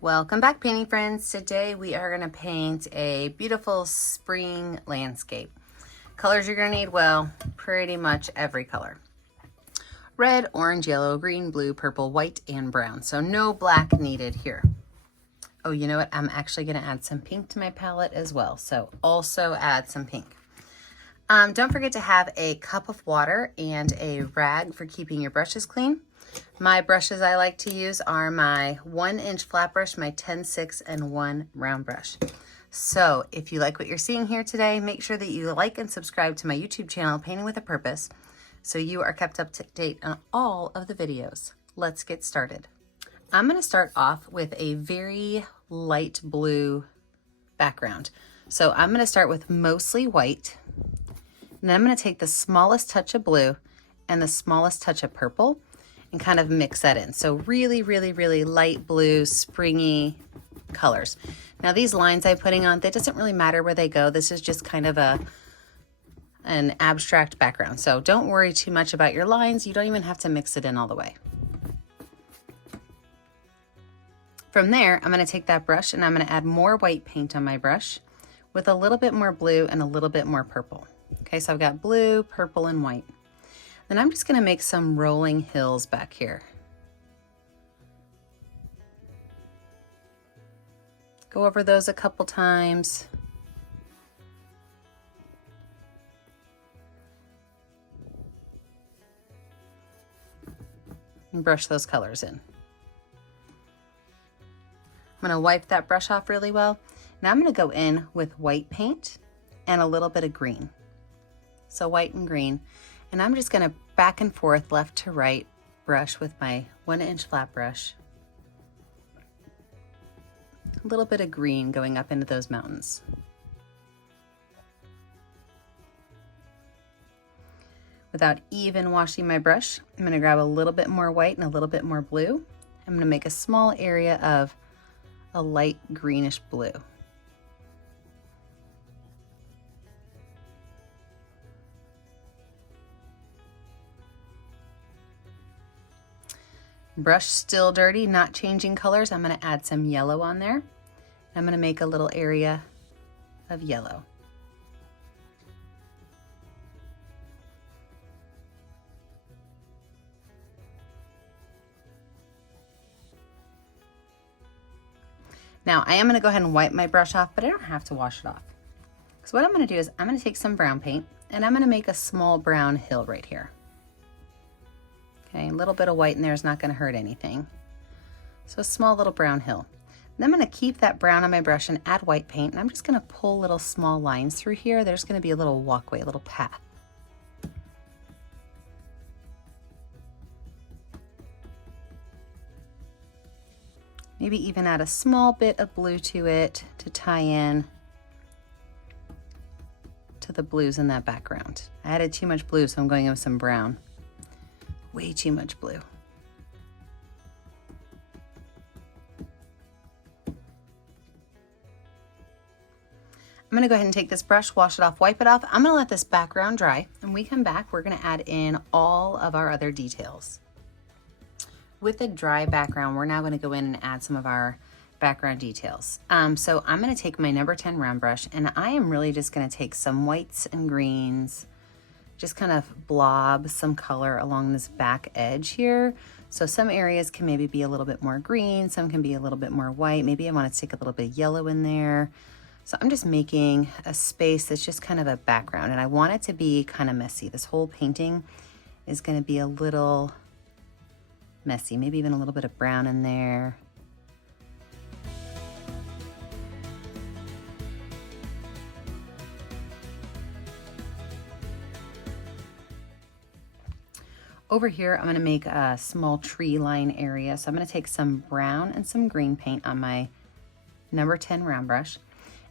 Welcome back, painting friends. Today we are going to paint a beautiful spring landscape. Colors you're going to need, well, pretty much every color. Red, orange, yellow, green, blue, purple, white, and brown. So no black needed here. Oh, you know what? I'm actually going to add some pink to my palette as well. So also add some pink. Don't forget to have a cup of water and a rag for keeping your brushes clean. My brushes I like to use are my 1-inch flat brush, my 10-6, and 1 round brush. So if you like what you're seeing here today, make sure that you like and subscribe to my YouTube channel, Painting with a Purpose, so you are kept up to date on all of the videos. Let's get started. I'm going to start off with a very light blue background. So I'm going to start with mostly white, and then I'm going to take the smallest touch of blue and the smallest touch of purple and kind of mix that in. So really, really, really light blue, springy colors. Now these lines I'm putting on, that doesn't really matter where they go. This is just kind of an abstract background. So don't worry too much about your lines. You don't even have to mix it in all the way. From there, I'm going to take that brush and I'm going to add more white paint on my brush with a little bit more blue and a little bit more purple. Okay, so I've got blue, purple, and white. Then I'm just going to make some rolling hills back here. Go over those a couple times. And brush those colors in. I'm going to wipe that brush off really well. Now I'm going to go in with white paint and a little bit of green. So white and green. And I'm just going to back and forth, left to right, brush with my 1-inch flat brush. A little bit of green going up into those mountains. Without even washing my brush, I'm going to grab a little bit more white and a little bit more blue. I'm going to make a small area of a light greenish blue. Brush still dirty, not changing colors. I'm going to add some yellow on there. I'm going to make a little area of yellow. Now I am going to go ahead and wipe my brush off, but I don't have to wash it off. So what I'm going to do is I'm going to take some brown paint and I'm going to make a small brown hill right here. Okay, a little bit of white in there is not going to hurt anything. So a small little brown hill. And I'm going to keep that brown on my brush and add white paint, and I'm just going to pull little small lines through here. There's going to be a little walkway, a little path. Maybe even add a small bit of blue to it to tie in to the blues in that background. I added too much blue, so I'm going in with some brown. Way too much blue. I'm going to go ahead and take this brush, wash it off, wipe it off. I'm going to let this background dry, and when we come back, we're going to add in all of our other details. With a dry background, we're now going to go in and add some of our background details. So I'm going to take my number 10 round brush, and I am really just going to take some whites and greens, just kind of blob some color along this back edge here. So some areas can maybe be a little bit more green, some can be a little bit more white. Maybe I want to take a little bit of yellow in there. So I'm just making a space that's just kind of a background, and I want it to be kind of messy. This whole painting is going to be a little messy, maybe even a little bit of brown in there. Over here, I'm going to make a small tree line area. So I'm going to take some brown and some green paint on my number 10 round brush.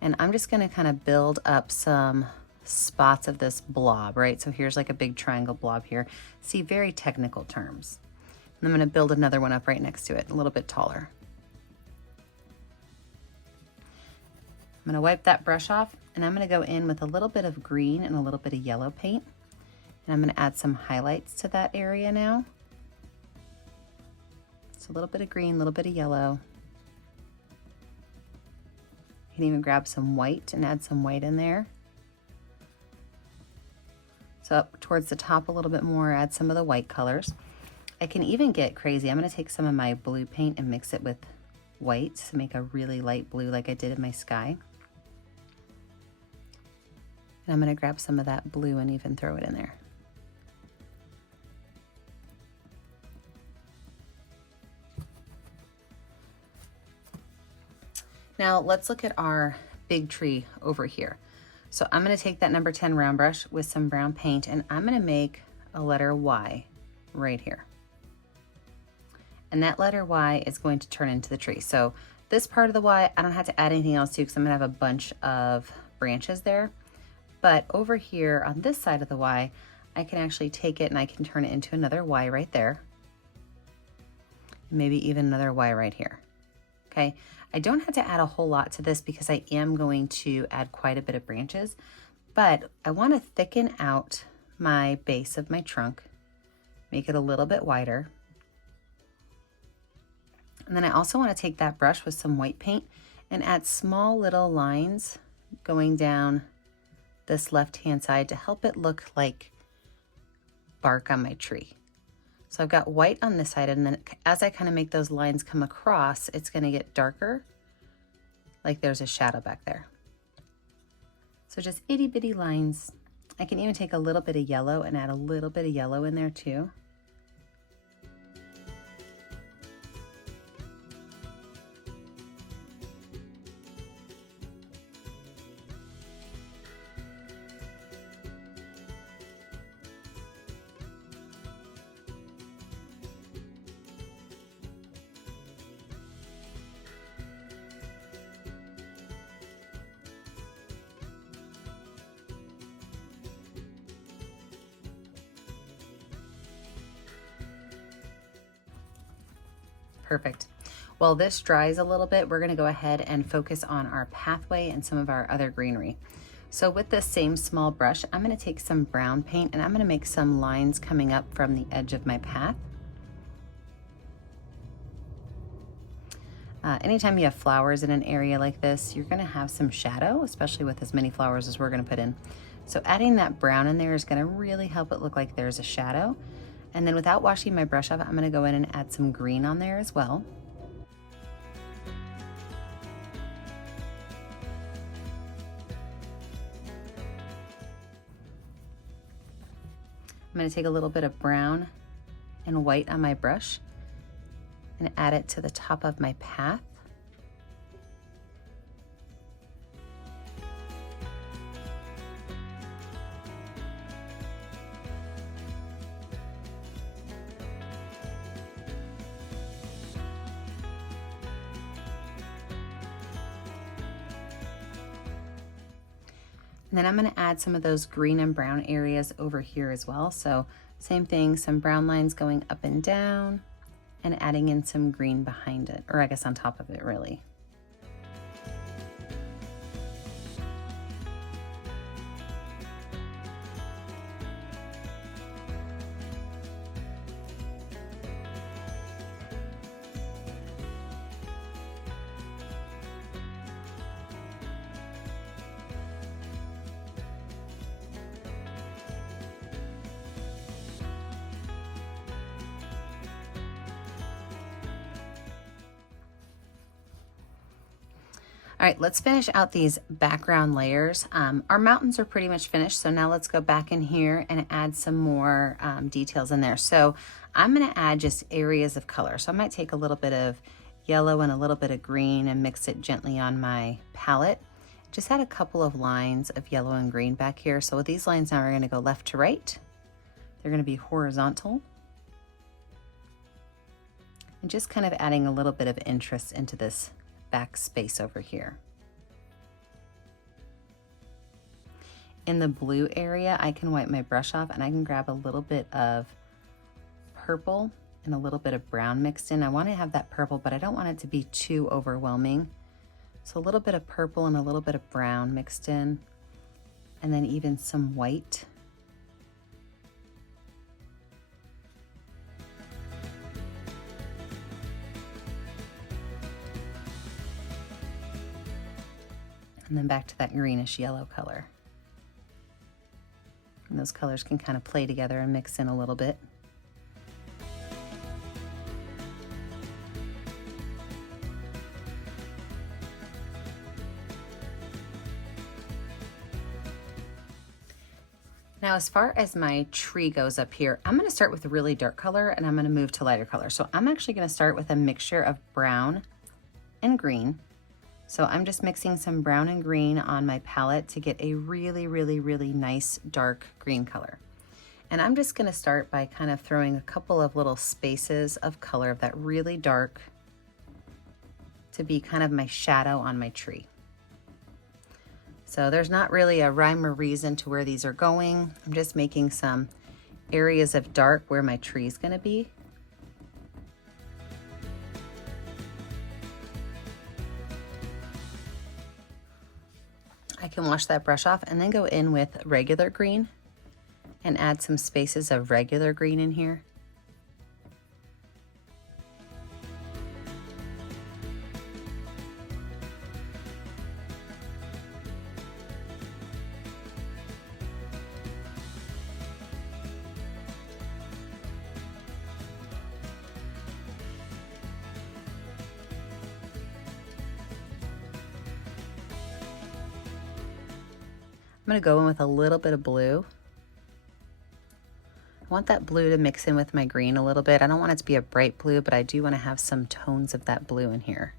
And I'm just going to kind of build up some spots of this blob, right? So here's like a big triangle blob here. See, very technical terms. And I'm going to build another one up right next to it, a little bit taller. I'm going to wipe that brush off, and I'm going to go in with a little bit of green and a little bit of yellow paint. And I'm going to add some highlights to that area now. So a little bit of green, a little bit of yellow. You can even grab some white and add some white in there. So up towards the top a little bit more, add some of the white colors. I can even get crazy. I'm going to take some of my blue paint and mix it with white to make a really light blue like I did in my sky. And I'm going to grab some of that blue and even throw it in there. Now let's look at our big tree over here. So I'm going to take that number 10 round brush with some brown paint and I'm going to make a letter Y right here. And that letter Y is going to turn into the tree. So this part of the Y, I don't have to add anything else to because I'm going to have a bunch of branches there. But over here on this side of the Y, I can actually take it and I can turn it into another Y right there. Maybe even another Y right here. Okay, I don't have to add a whole lot to this because I am going to add quite a bit of branches, but I want to thicken out my base of my trunk, make it a little bit wider. And then I also want to take that brush with some white paint and add small little lines going down this left-hand side to help it look like bark on my tree. So I've got white on this side, and then as I kind of make those lines come across, it's going to get darker, like there's a shadow back there. So just itty bitty lines. I can even take a little bit of yellow and add a little bit of yellow in there too. Perfect. While this dries a little bit, we're going to go ahead and focus on our pathway and some of our other greenery. So with this same small brush, I'm going to take some brown paint and I'm going to make some lines coming up from the edge of my path. Anytime you have flowers in an area like this, you're going to have some shadow, especially with as many flowers as we're going to put in. So adding that brown in there is going to really help it look like there's a shadow. And then without washing my brush off, I'm going to go in and add some green on there as well. I'm going to take a little bit of brown and white on my brush and add it to the top of my path. And then I'm going to add some of those green and brown areas over here as well. So same thing, some brown lines going up and down and adding in some green behind it, or I guess on top of it really. All right, let's finish out these background layers. Our mountains are pretty much finished, so now let's go back in here and add some more details in there. So I'm gonna add just areas of color. So I might take a little bit of yellow and a little bit of green and mix it gently on my palette. Just add a couple of lines of yellow and green back here. So with these lines now are gonna go left to right. They're gonna be horizontal. And just kind of adding a little bit of interest into this back space over here. In the blue area, I can wipe my brush off and I can grab a little bit of purple and a little bit of brown mixed in. I want to have that purple, but I don't want it to be too overwhelming. So a little bit of purple and a little bit of brown mixed in, and then even some white. And then back to that greenish yellow color. And those colors can kind of play together and mix in a little bit. Now, as far as my tree goes up here, I'm going to start with a really dark color and I'm going to move to lighter color. So I'm actually going to start with a mixture of brown and green. So I'm just mixing some brown and green on my palette to get a really, really, really nice dark green color. And I'm just going to start by kind of throwing a couple of little spaces of color of that really dark to be kind of my shadow on my tree. So there's not really a rhyme or reason to where these are going. I'm just making some areas of dark where my tree is going to be. I can wash that brush off and then go in with regular green and add some spaces of regular green in here. I'm going to go in with a little bit of blue. I want that blue to mix in with my green a little bit. I don't want it to be a bright blue, but I do want to have some tones of that blue in here.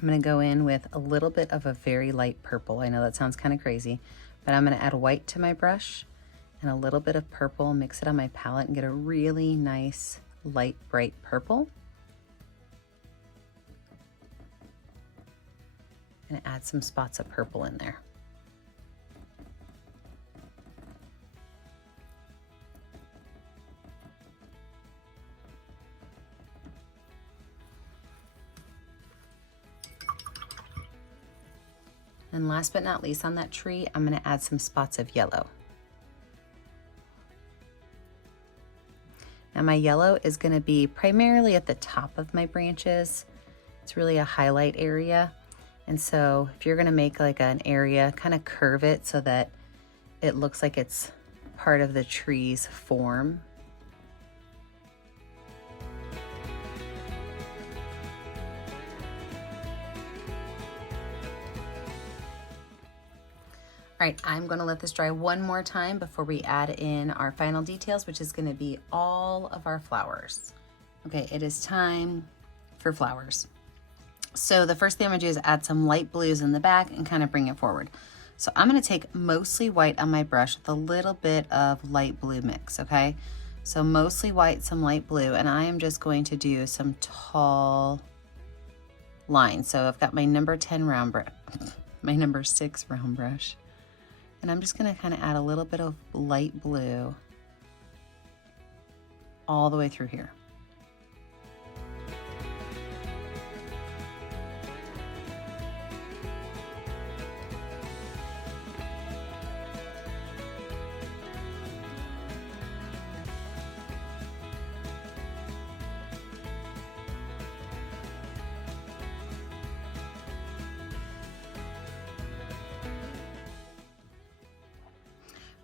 I'm going to go in with a little bit of a very light purple. I know that sounds kind of crazy, but I'm going to add white to my brush and a little bit of purple, mix it on my palette and get a really nice light bright purple. And add some spots of purple in there. And last but not least on that tree, I'm going to add some spots of yellow. Now my yellow is going to be primarily at the top of my branches. It's really a highlight area. And so if you're going to make like an area, kind of curve it so that it looks like it's part of the tree's form. All right, I'm going to let this dry one more time before we add in our final details, which is going to be all of our flowers. Okay, it is time for flowers. So the first thing I'm going to do is add some light blues in the back and kind of bring it forward. So I'm going to take mostly white on my brush with a little bit of light blue mix, okay? So mostly white, some light blue, and I am just going to do some tall lines. So I've got my number 10 round brush, my number 6 round brush. And I'm just going to kind of add a little bit of light blue all the way through here.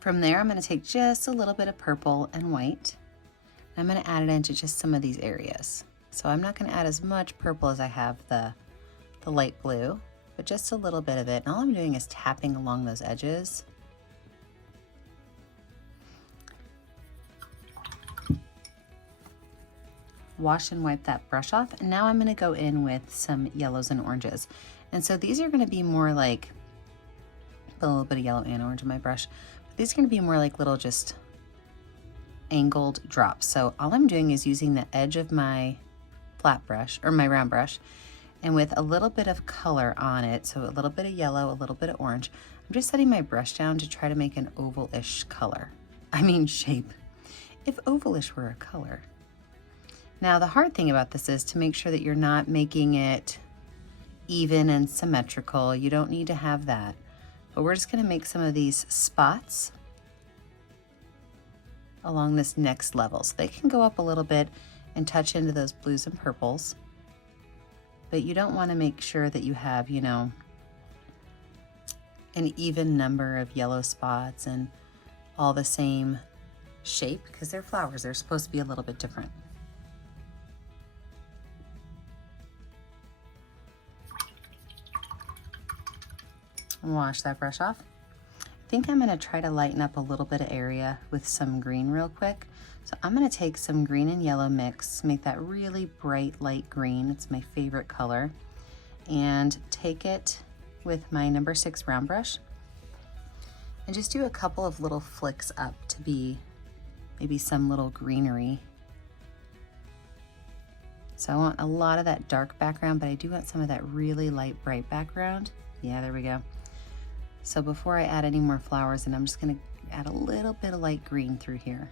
From there, I'm going to take just a little bit of purple and white. I'm going to add it into just some of these areas. So I'm not going to add as much purple as I have the light blue, but just a little bit of it. And all I'm doing is tapping along those edges. Wash and wipe that brush off. And now I'm going to go in with some yellows and oranges. And so these are going to be more like, a little bit of yellow and orange in my brush. These are going to be more like little just angled drops. So all I'm doing is using the edge of my flat brush or my round brush and with a little bit of color on it. So a little bit of yellow, a little bit of orange. I'm just setting my brush down to try to make an oval-ish color. I mean shape. If ovalish were a color. Now the hard thing about this is to make sure that you're not making it even and symmetrical. You don't need to have that. But we're just going to make some of these spots along this next level. So they can go up a little bit and touch into those blues and purples. But you don't want to make sure that you have, you know, an even number of yellow spots and all the same shape, because they're flowers. They're supposed to be a little bit different. Wash that brush off. I think I'm going to try to lighten up a little bit of area with some green real quick. So I'm going to take some green and yellow mix, make that really bright light green. It's my favorite color. And take it with my number 6 round brush and just do a couple of little flicks up to be maybe some little greenery. So I want a lot of that dark background, but I do want some of that really light bright background. Yeah, there we go. So before I add any more flowers, and I'm just going to add a little bit of light green through here.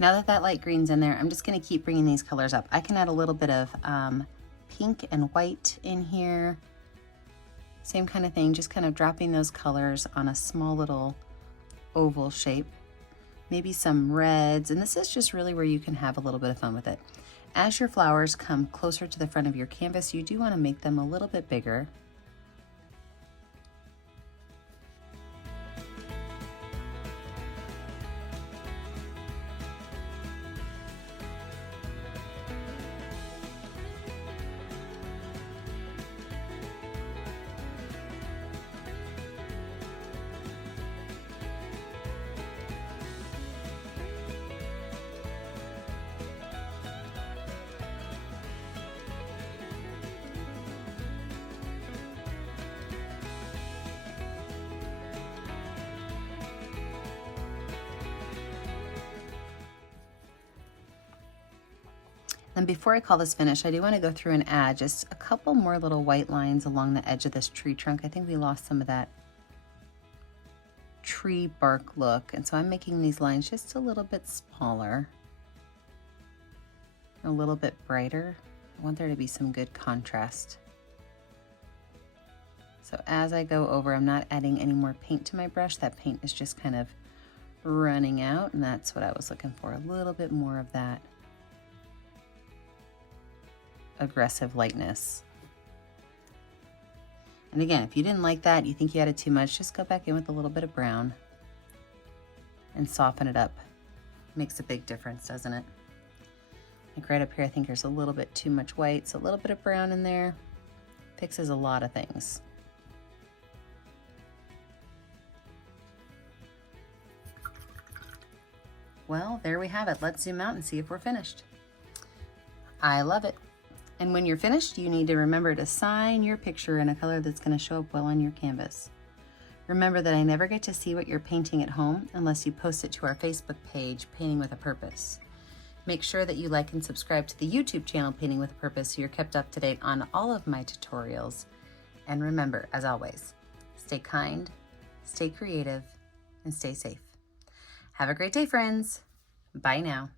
Now that that light green's in there, I'm just going to keep bringing these colors up. I can add a little bit of pink and white in here. Same kind of thing, just kind of dropping those colors on a small little oval shape. Maybe some reds, and this is just really where you can have a little bit of fun with it. As your flowers come closer to the front of your canvas, you do want to make them a little bit bigger. And before I call this finished, I do want to go through and add just a couple more little white lines along the edge of this tree trunk. I think we lost some of that tree bark look, and so I'm making these lines just a little bit smaller, a little bit brighter. I want there to be some good contrast. So as I go over, I'm not adding any more paint to my brush. That paint is just kind of running out, and that's what I was looking for, a little bit more of that aggressive lightness. And again, if you didn't like that, you think you added too much, just go back in with a little bit of brown and soften it up. Makes a big difference, doesn't it? Like right up here, I think there's a little bit too much white, so a little bit of brown in there fixes a lot of things. Well, there we have it. Let's zoom out and see if we're finished. I love it. And when you're finished, you need to remember to sign your picture in a color that's going to show up well on your canvas. Remember that I never get to see what you're painting at home unless you post it to our Facebook page, Painting with a Purpose. Make sure that you like and subscribe to the YouTube channel, Painting with a Purpose, so you're kept up to date on all of my tutorials. And remember, as always, stay kind, stay creative, and stay safe. Have a great day, friends. Bye now.